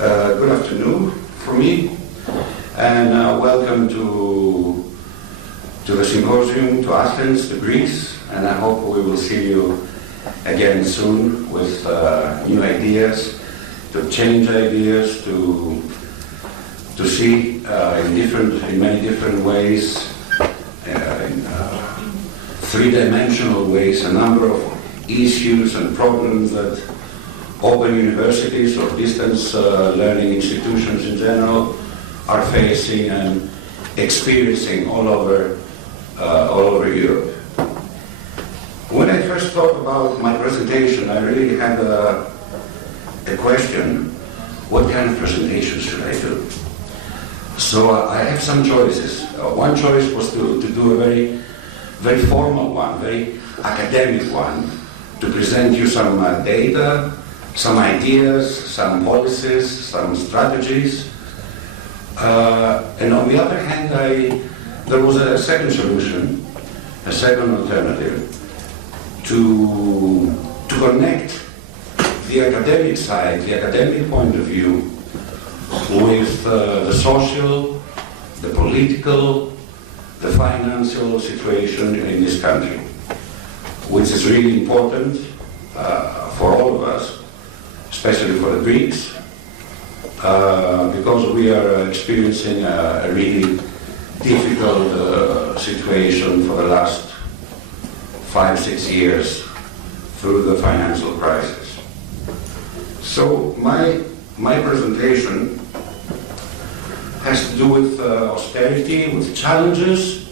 Good afternoon for me, and welcome to the symposium, to Athens, to Greece, and I hope we will see you again soon with new ideas, to change ideas, to see in many different ways, in three-dimensional ways, a number of issues and problems that open universities or distance learning institutions in general are facing and experiencing all over Europe. When I first thought about my presentation, I really had a question: what kind of presentation should I do? So I have some choices. One choice was to do a very formal one, very academic one, to present you some data, some ideas, some policies, some strategies. And on the other hand, there was a second solution, a second alternative, to connect the academic side, the academic point of view, with the social, the political, the financial situation in this country, which is really important for all of us, especially for the Greeks, because we are experiencing a really difficult situation for the last 5-6 years through the financial crisis. So my presentation has to do with austerity, with challenges,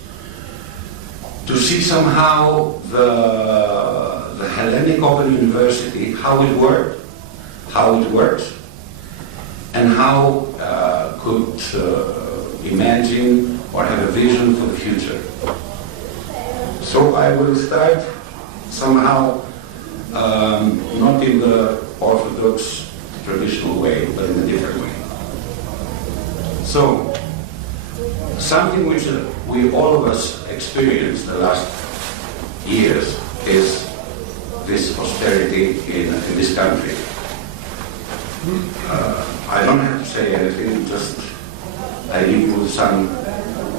to see somehow the Hellenic Open University, how it works, and how could imagine or have a vision for the future. So I will start somehow not in the orthodox traditional way, but in a different way. So something which we all of us experienced the last years is this austerity in this country. I don't have to say anything, just I leave with some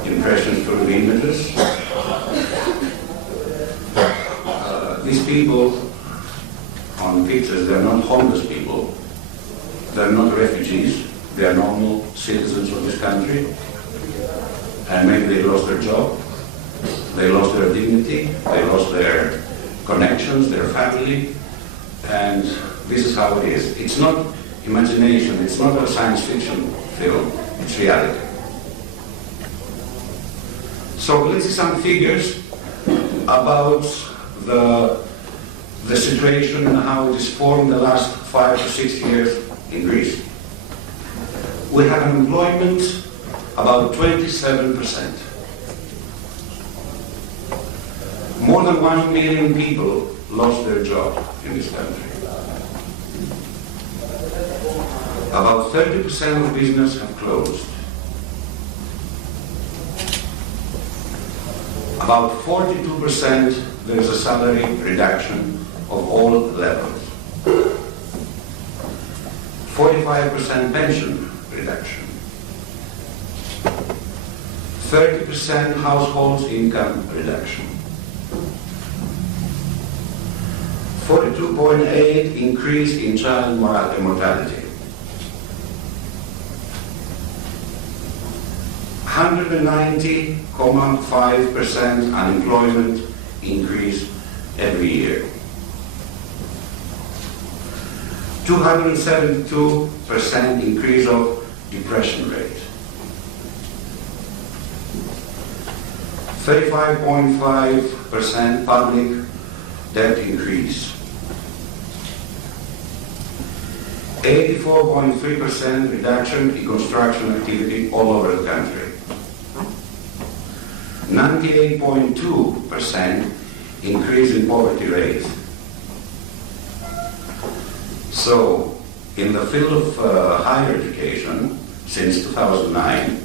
impressions through the images. These people on pictures, they're not homeless people, they're not refugees, they are normal citizens of this country, and maybe they lost their job, they lost their dignity, they lost their connections, their family, and this is how it is. It's not imagination, it's not a science fiction film, it's reality. So let's see some figures about the situation and how it is formed the last 5 to 6 years in Greece. We have unemployment about 27%. More than 1 million people lost their job in this country. About 30% of business have closed. About 42% there is a salary reduction of all levels. 45% pension reduction. 30% households income reduction. 42.8% increase in child mortality. 190.5% unemployment increase every year. 272% increase of depression rate. 35.5% public debt increase. 84.3% reduction in construction activity all over the country. 98.2% increase in poverty rate. So, in the field of higher education, since 2009,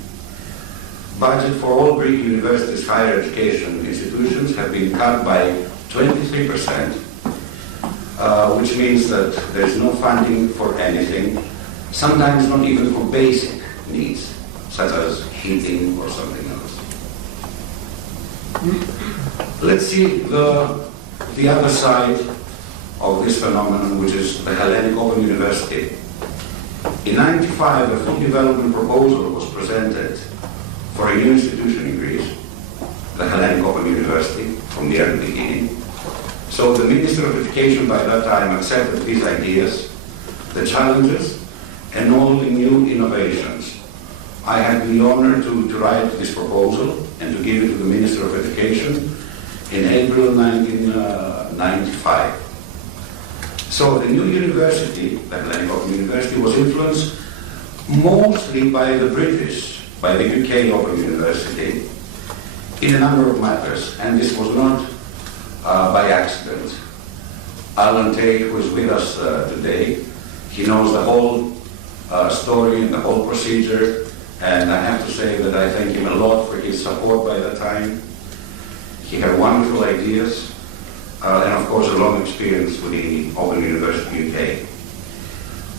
budget for all Greek universities' higher education institutions have been cut by 23%, which means that there's no funding for anything sometimes not even for basic needs, such as heating or something else. Let's see the other side of this phenomenon, which is the Hellenic Open University. In 1995, a full development proposal was presented for a new institution in Greece, the Hellenic Open University, from the early beginning. So the Minister of Education by that time accepted these ideas, the challenges, and all the new innovations. I had the honor to write this proposal and to give it to the Minister of Education in April 1995. So the new university, the Hellenic Open University, was influenced mostly by the British, by the UK Open University, in a number of matters, and this was not by accident. Alan Tate, who is with us today, he knows the whole story and the whole procedure, and I have to say that I thank him a lot for his support by that time. He had wonderful ideas, and of course a long experience with the Open University UK.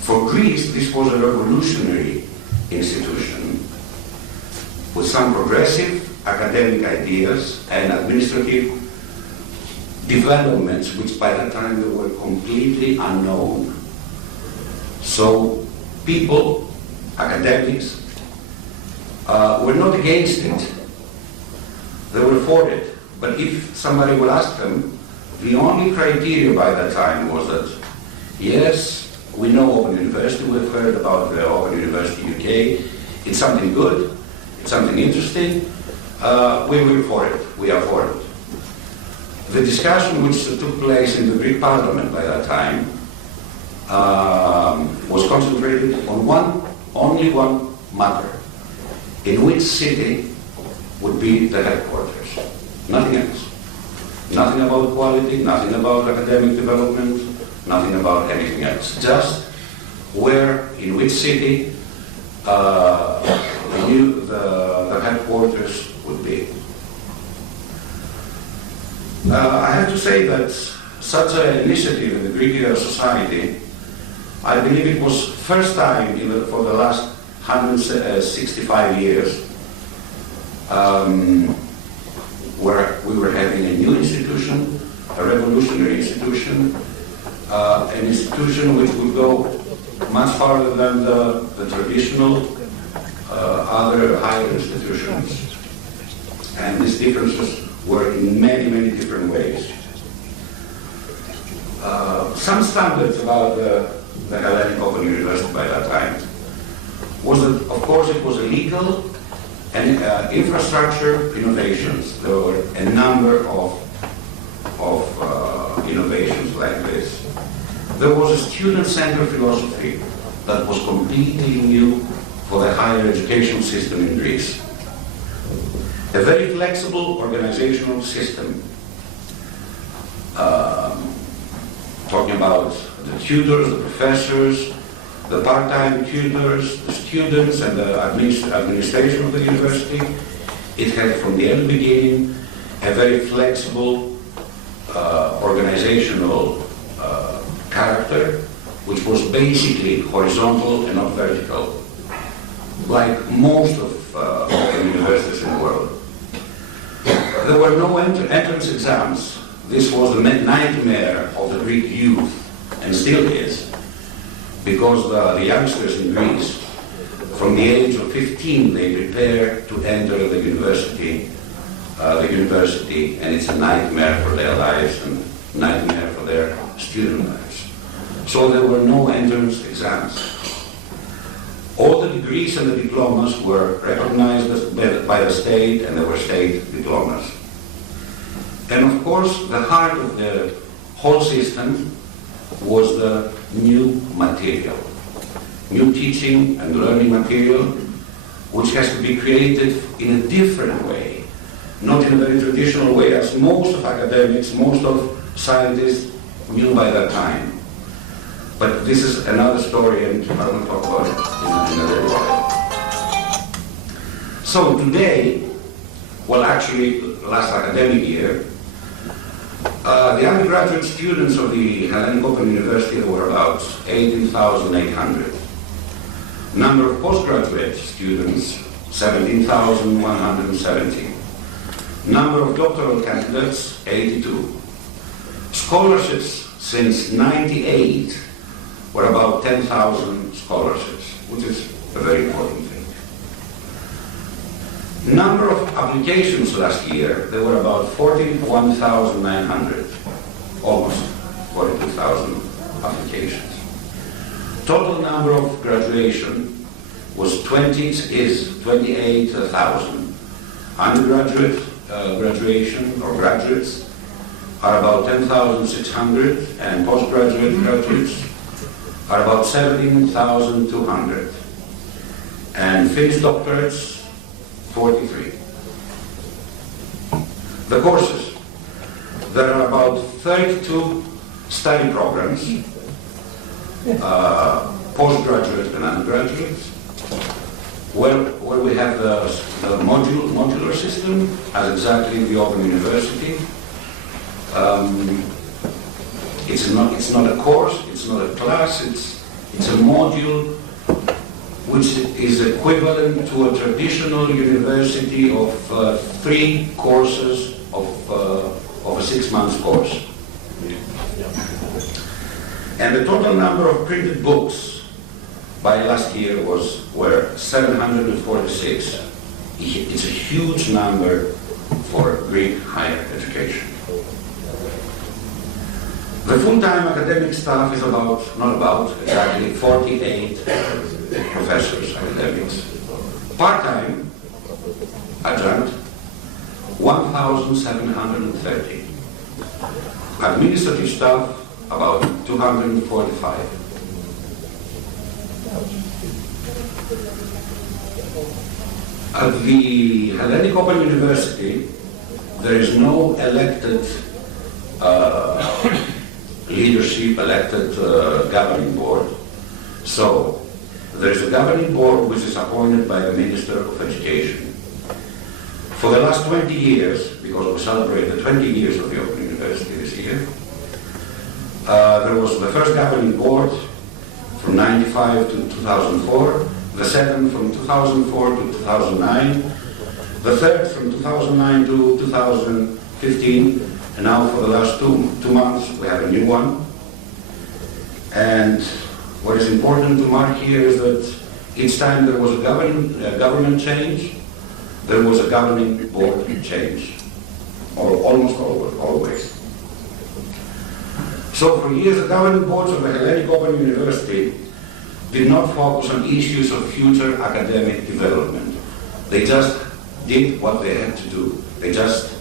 For Greece, this was a revolutionary institution with some progressive academic ideas and administrative developments which by that time they were completely unknown. So people, academics, were not against it. They were for it. But if somebody would ask them, the only criteria by that time was that, yes, we know Open University, we've heard about the Open University UK, it's something good, it's something interesting, we are for it. The discussion which took place in the Greek Parliament by that time was concentrated on only one matter. In which city would be the headquarters? Nothing else. Nothing about quality, nothing about academic development, nothing about anything else. Just where, in which city the headquarters would be. I have to say that such an initiative in the Greek society, I believe it was first time for the last 165 years where we were having a new institution, a revolutionary institution, an institution which would go much farther than the traditional other higher institutions. And these differences were in many, many different ways. Some standards about the Hellenic Open University by that time was that, of course, it was a legal and infrastructure innovations. There were a number of innovations like this. There was a student-centered philosophy that was completely new for the higher education system in Greece. A very flexible organizational system. Talking about the tutors, the professors, the part-time tutors, the students, and the administration of the university. It had, from the early beginning, a very flexible organizational character, which was basically horizontal and not vertical, like most of open universities in the world. There were no entrance exams. This was the nightmare of the Greek youth, and still is, because the youngsters in Greece, from the age of 15, they prepare to enter the university, and it's a nightmare for their lives and nightmare for their student lives. So there were no entrance exams. All the degrees and the diplomas were recognized by the state, and they were state diplomas. And of course, the heart of the whole system was the new material, new teaching and learning material, which has to be created in a different way, not in a very traditional way as most of academics, most of scientists knew by that time. But this is another story, and I will talk about it in a little while. So today, well, actually, last academic year, the undergraduate students of the Hellenic Open University, there were about 18,800. Number of postgraduate students, 17,170. Number of doctoral candidates, 82. Scholarships since 98 were about 10,000 scholarships, which is a very important thing. Number of applications last year, there were about 41,900, almost 42,000 applications. Total number of graduation is 28,000. Undergraduate graduation or graduates are about 10,600, and postgraduate graduates are about 17,200. And finished doctorates, 43. The courses. There are about 32 study programs, postgraduate and undergraduate, where we have the modular system, as exactly the Open University. It's not a course, it's not a class, it's a module which is equivalent to a traditional university of 3 courses of a 6-month course. And the total number of printed books by last year were 746. It's a huge number for Greek higher education. The full-time academic staff is exactly 48 professors, academics. Part-time, adjunct, 1,730. Administrative staff, about 245. At the Hellenic Open University, there is no elected leadership, elected governing board. So there is a governing board which is appointed by the Minister of Education. For the last 20 years, because we celebrate the 20 years of the Open University this year, there was the first governing board from 1995 to 2004, the second from 2004 to 2009, the third from 2009 to 2015, and now for the last two months we have a new one. And what is important to mark here is that each time there was a government change, there was a governing board change, or almost always. So for years the governing boards of the Hellenic Open University did not focus on issues of future academic development. They just did what they had to do. They just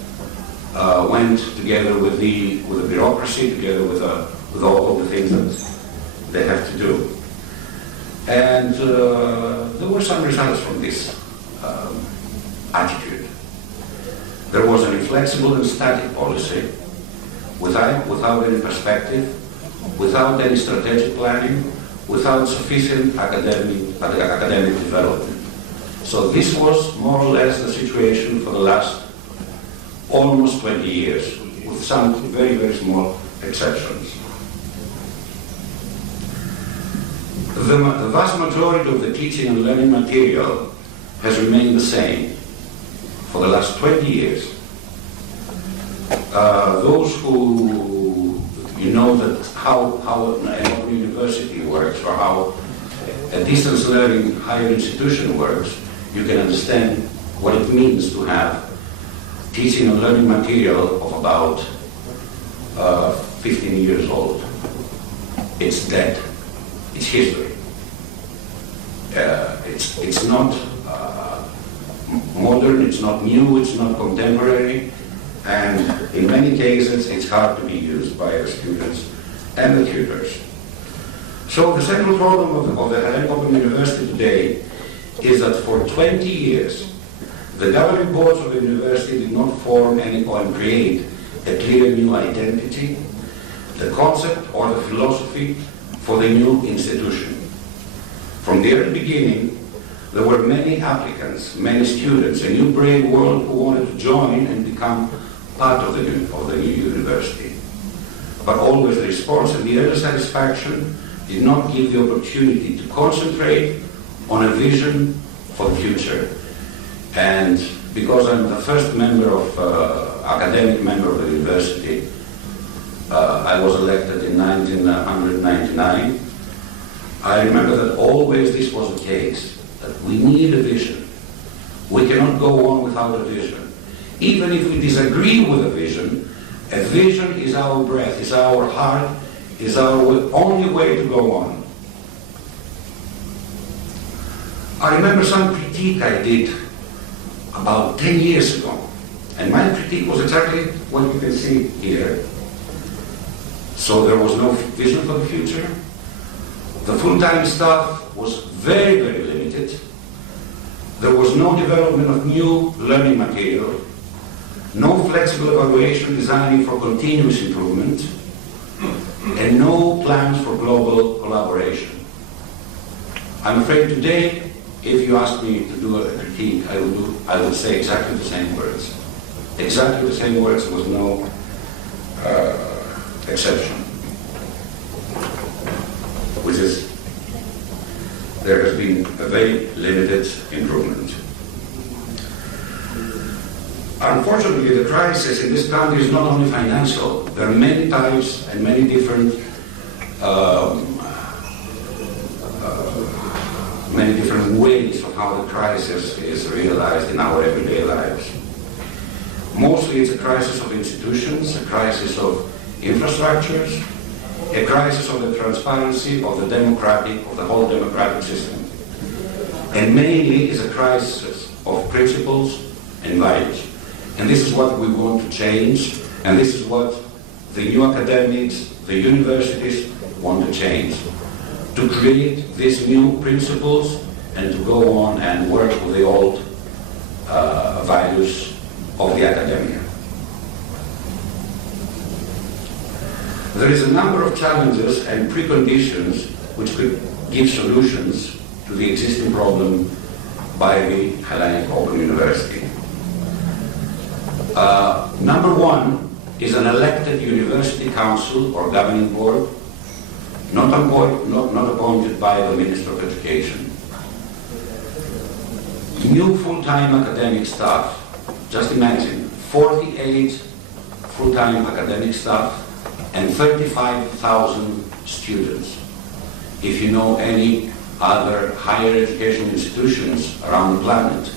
went together with the bureaucracy, together with all the things that they have to do. And there were some results from this attitude. There was an inflexible and static policy without any perspective, without any strategic planning, without sufficient academic development. So this was more or less the situation for the last almost 20 years, with some very, very small exceptions. The vast majority of the teaching and learning material has remained the same for the last 20 years. Those who know that how an open university works, or how a distance learning higher institution works, you can understand what it means to have teaching and learning material of about 15 years old. It's dead. It's history. It's not modern, it's not new, it's not contemporary, and in many cases it's hard to be used by the students and the tutors. So the central problem of the Hellenic Open University today is that for 20 years the governing boards of the university did not form or create a clear new identity, the concept or the philosophy for the new institution. From the early beginning, there were many applicants, many students, a new brave world who wanted to join and become part of the new university. But always the response and the early satisfaction did not give the opportunity to concentrate on a vision for the future. And because I'm the first member of, academic member of the university, I was elected in 1999, I remember that always this was the case, that we need a vision. We cannot go on without a vision. Even if we disagree with a vision is our breath, is our heart, is our only way to go on. I remember some critique I did about 10 years ago, and my critique was exactly what you can see here. So there was no vision for the future. The full-time staff was very, very limited. There was no development of new learning material, no flexible evaluation designing for continuous improvement, and no plans for global collaboration. I'm afraid today, if you ask me to do a critique, I would say exactly the same words. Exactly the same words, with no exception. Which is, there has been a very limited improvement. Unfortunately, the crisis in this country is not only financial. There are many types and many different ways of how the crisis is realized in our everyday lives. Mostly it's a crisis of institutions, a crisis of infrastructures, a crisis of the transparency of the whole democratic system. And mainly is a crisis of principles and values. And this is what we want to change, and this is what the new academics, the universities want to change. To create these new principles and to go on and work with the old values of the academia. There is a number of challenges and preconditions which could give solutions to the existing problem by the Hellenic Open University. Number one is an elected university council or governing board, not appointed by the Minister of Education. New full-time academic staff. Just imagine, 48 full-time academic staff and 35,000 students. If you know any other higher education institutions around the planet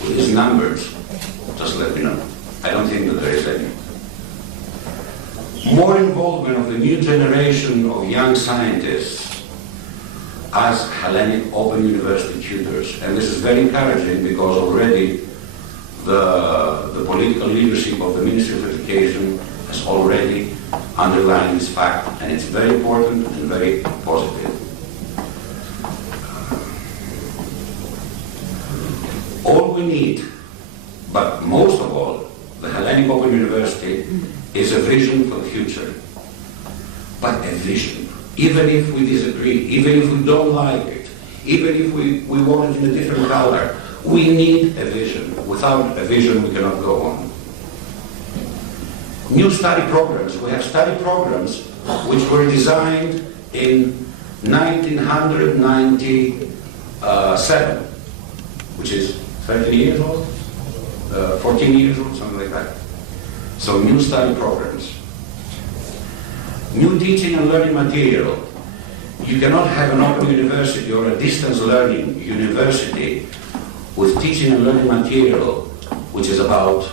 with these numbers, just let me know. I don't think that there is any. More involvement of the new generation of young scientists as Hellenic Open University tutors. And this is very encouraging because already the political leadership of the Ministry of Education has already underlined this fact, and it's very important and very positive. All we need, but most of all, the Hellenic Open University is a vision for the future. But a vision, even if we disagree, even if we don't like it, even if we want it in a different color, we need a vision. Without a vision, we cannot go on. New study programs. We have study programs which were designed in 1997, which is 13 years old, 14 years old, something like that. So new study programs. New teaching and learning material. You cannot have an open university or a distance learning university with teaching and learning material which is about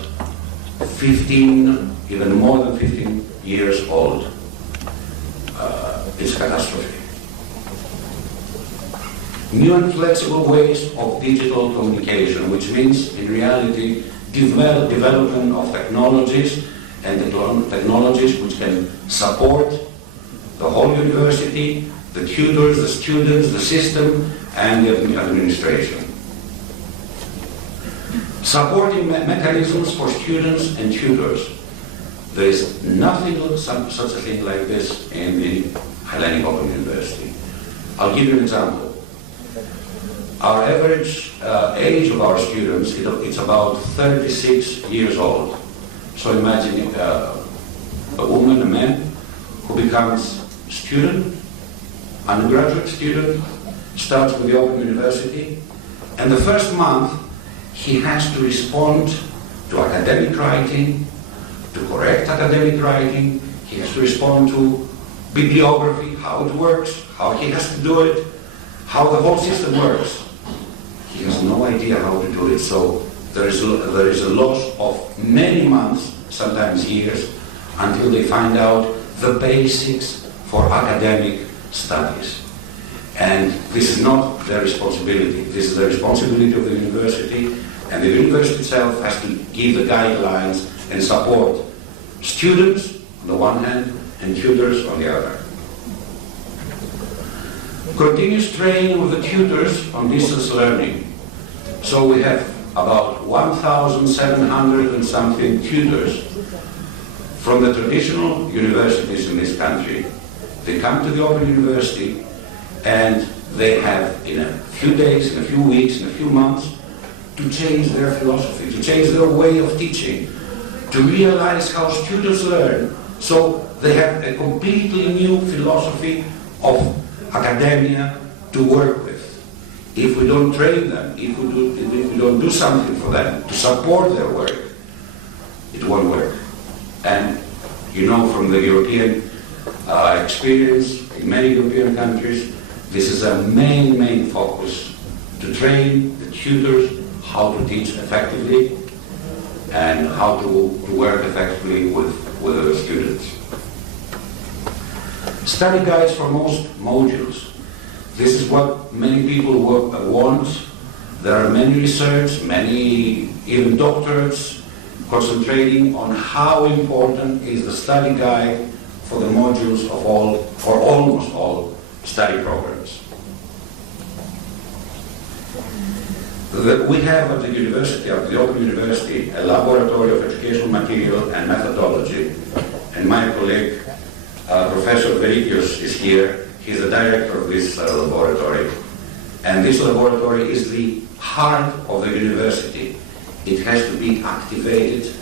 15, even more than 15 years old. It's a catastrophe. New and flexible ways of digital communication, which means in reality development of technologies and technologies which can support the whole university, the tutors, the students, the system, and the administration. Supporting mechanisms for students and tutors. There is nothing such a thing like this in the Hellenic Open University. I'll give you an example. Our average age of our students, it's about 36 years old. So imagine a woman, a man, who becomes student, undergraduate student, starts with the Open University, and the first month he has to respond to academic writing, to correct academic writing, he has to respond to bibliography, how it works, how he has to do it, how the whole system works. He has no idea how to do it, so there is a loss of many months, sometimes years, until they find out the basics for academic studies. And this is not their responsibility. This is the responsibility of the university, and the university itself has to give the guidelines and support students on the one hand and tutors on the other. Continuous training of the tutors on distance learning. So we have about 1,700 and something tutors from the traditional universities in this country. They come to the Open University and they have, in a few days, in a few weeks, in a few months, to change their philosophy, to change their way of teaching, to realize how students learn. So they have a completely new philosophy of academia to work with. If we don't train them, if we don't do something for them to support their work, it won't work. And you know from the European experience in many European countries, this is a main focus, to train the tutors how to teach effectively and how to work effectively with the students. Study guides for most modules. This is what many people want. There are many research, many even doctorates concentrating on how important is the study guide for the modules of all, or almost all, study programs. We have at the university, at the Open University, a laboratory of educational material and methodology, and my colleague, Professor Verikios, is here. He's the director of this laboratory. And this laboratory is the heart of the university. It has to be activated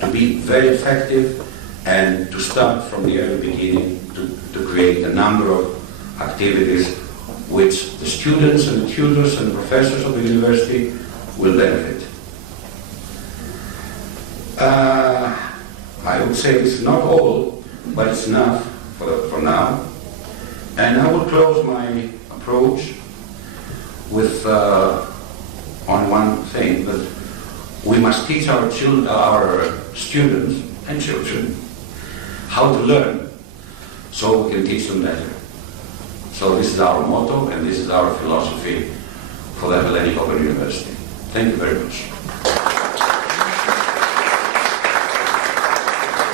to be very effective and to start from the early beginning to create a number of activities which the students and the tutors and professors of the university will benefit. I would say this is not all, but it's enough for now. And I will close my approach with on one thing, that we must teach our students and children how to learn so we can teach them better. So this is our motto and this is our philosophy for the Hellenic Open University. Thank you very much.